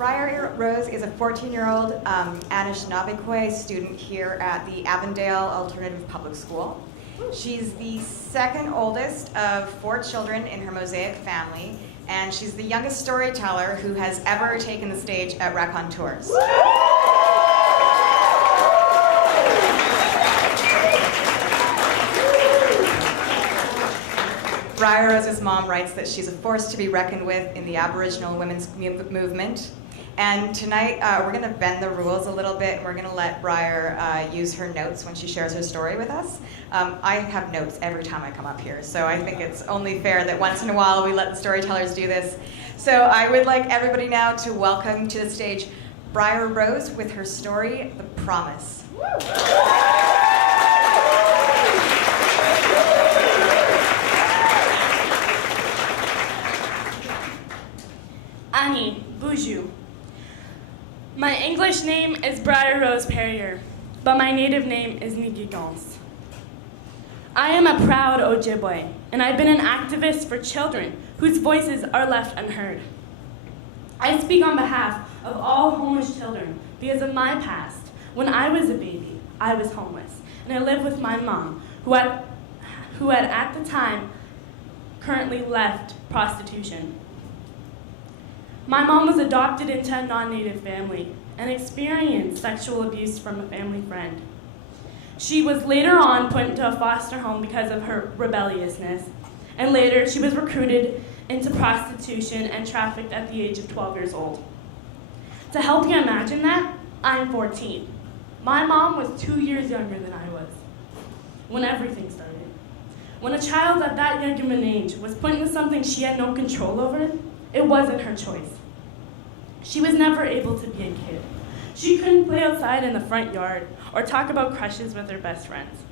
Briar Rose is a 14-year-old Anishinaabe student here at the Avondale Alternative Public School. She's the second oldest of 4 children in her Mosaic family, and she's the youngest storyteller who has ever taken the stage at Raconteurs. Briar Rose's mom writes that she's a force to be reckoned with in the Aboriginal women's movement. And tonight, we're going to bend the rules a little bit, and we're going to let Briar use her notes when she shares her story with us. I have notes every time I come up here, so I think it's only fair that once in a while we let the storytellers do this. So I would like everybody now to welcome to the stage Briar Rose with her story, The Promise. Annie, Buju. My English name is Briar Rose Perrier, but my native name is Nigigons. I am a proud Ojibwe, and I've been an activist for children whose voices are left unheard. I speak on behalf of all homeless children because of my past. When I was a baby, I was homeless, and I lived with my mom, who had at the time currently left prostitution. My mom was adopted into a non-native family and experienced sexual abuse from a family friend. She was later on put into a foster home because of her rebelliousness, and later she was recruited into prostitution and trafficked at the age of 12 years old. To help you imagine that, I'm 14. My mom was 2 years younger than I was when everything started. When a child at that young of an age was put into something she had no control over, it wasn't her choice. She was never able to be a kid. She couldn't play outside in the front yard or talk about crushes with her best friends.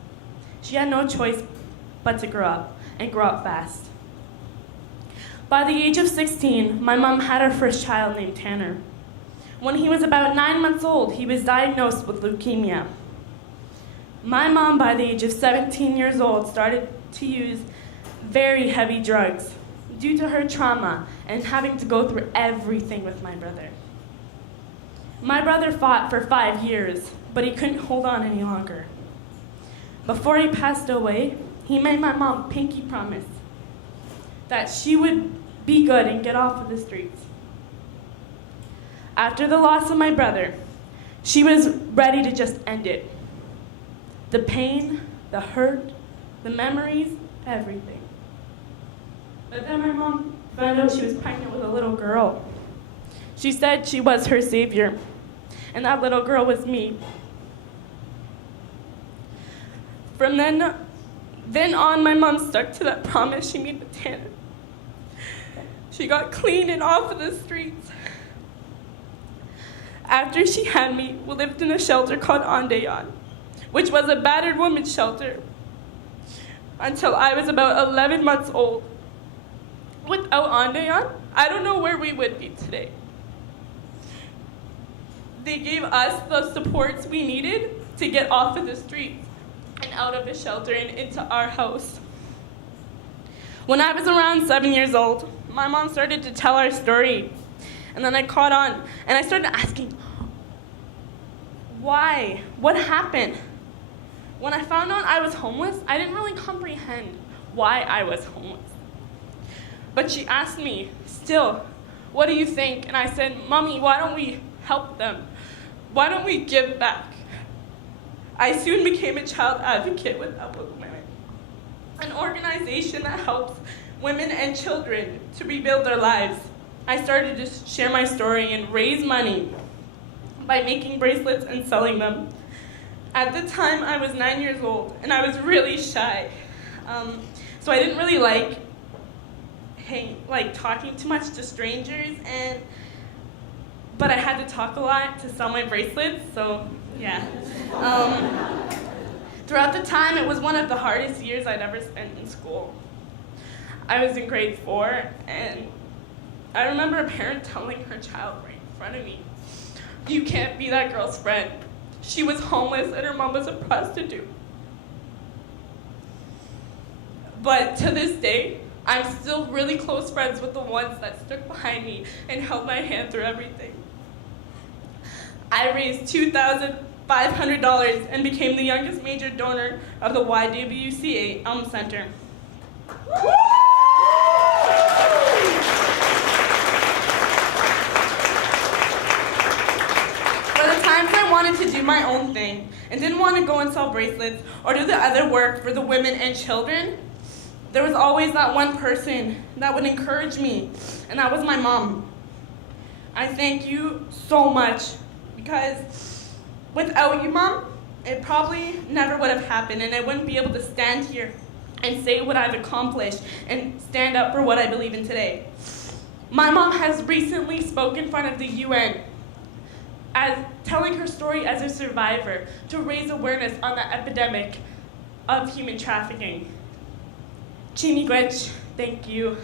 She had no choice but to grow up, and grow up fast. By the age of 16, my mom had her first child named Tanner. When he was about 9 months old, he was diagnosed with leukemia. My mom, by the age of 17 years old, started to use very heavy drugs due to her trauma and having to go through everything with my brother. My brother fought for 5 years, but he couldn't hold on any longer. Before he passed away, he made my mom a pinky promise that she would be good and get off of the streets. After the loss of my brother, she was ready to just end it. The pain, the hurt, the memories, everything. But then my mom found out she was pregnant with a little girl. She said she was her savior, and that little girl was me. From then on, my mom stuck to that promise she made with Tanner. She got clean and off of the streets. After she had me, we lived in a shelter called Andeyan, which was a battered women's shelter, until I was about 11 months old. Without Andeyan, I don't know where we would be today. They gave us the supports we needed to get off of the streets and out of the shelter and into our house. When I was around 7 years old, my mom started to tell our story, and then I caught on, and I started asking, why? What happened? When I found out I was homeless, I didn't really comprehend why I was homeless. But she asked me, still, what do you think? And I said, Mommy, why don't we help them? Why don't we give back? I soon became a child advocate with Help with Women, an organization that helps women and children to rebuild their lives. I started to share my story and raise money by making bracelets and selling them. At the time, I was 9 years old, and I was really shy. So I didn't really like talking too much to strangers, but I had to talk a lot to sell my bracelets, so yeah. Throughout the time, it was one of the hardest years I'd ever spent in school. I was in grade 4, and I remember a parent telling her child right in front of me, "You can't be that girl's friend. She was homeless and her mom was a prostitute." But to this day, I'm still really close friends with the ones that stuck behind me and held my hand through everything. I raised $2,500 and became the youngest major donor of the YWCA Elm Center. For the times I wanted to do my own thing and didn't want to go and sell bracelets or do the other work for the women and children, there was always that one person that would encourage me, and that was my mom. I thank you so much, because without you, Mom, it probably never would have happened, and I wouldn't be able to stand here and say what I've accomplished and stand up for what I believe in today. My mom has recently spoken in front of the UN as telling her story as a survivor to raise awareness on the epidemic of human trafficking. Chini Gretch, thank you.